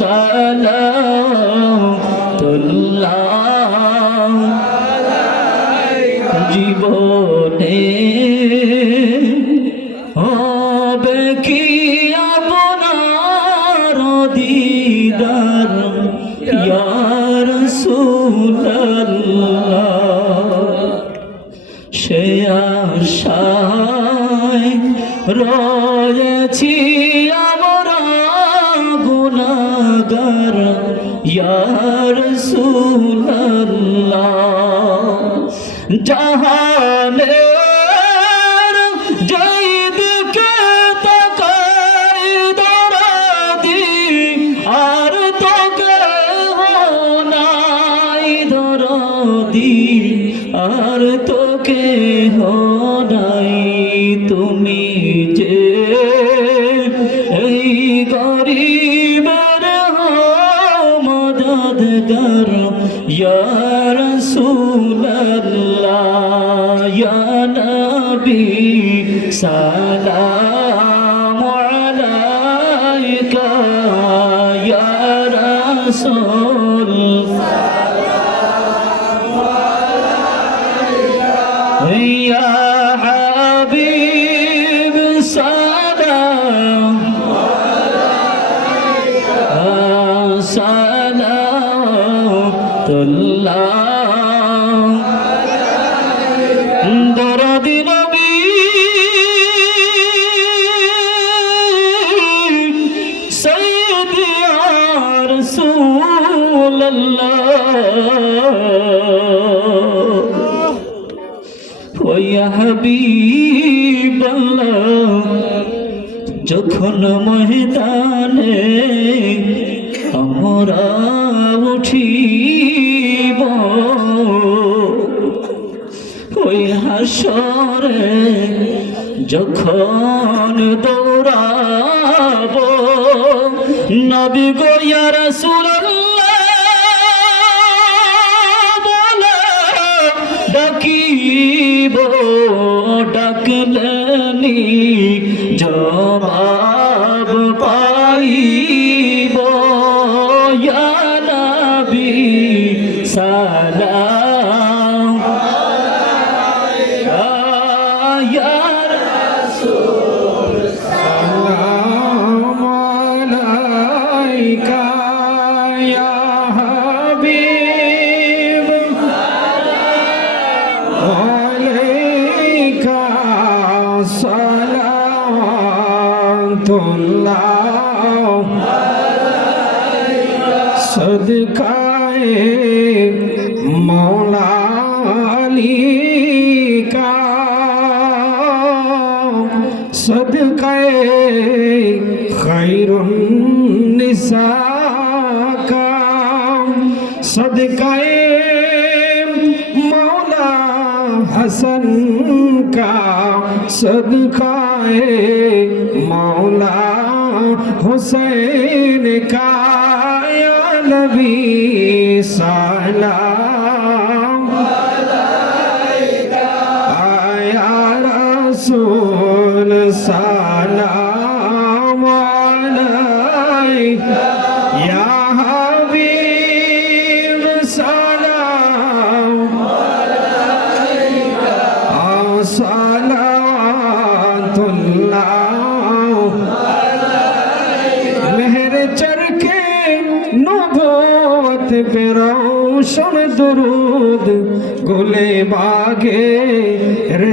সালাম জীবনে হবে কি আপনার দিদার? ইয়ার সুলাল্লাহ সে আশায় রয়েছি। গুনাগার ইয়ার সুল্লাহ দরাদি আর তোকে তোকে নাই তুমি যে মদদগার ইয়া রাসূলুল্লাহ ইয়া নবী সালাম যখন ময়দানে আমরা উঠিব ওই হাসরে যখন দৌড়াব, নবী গো ইয়া রাসূলুল্লাহ বলে ডাকিব, ডাকলেনি, জবাব পাইব। নবী সালাম রহমতুল্লাহ সদকায় মৌলালি কা। সদকায় খৈরুন নিসা কা। সদকায় মৌলা হাসন কা। সদকা मौला हुसैन का नबी सलाम आया रसूल सलाम या हबीब सलाम आसा রহমত পেরোশন দরুদ গুলে বাগে রে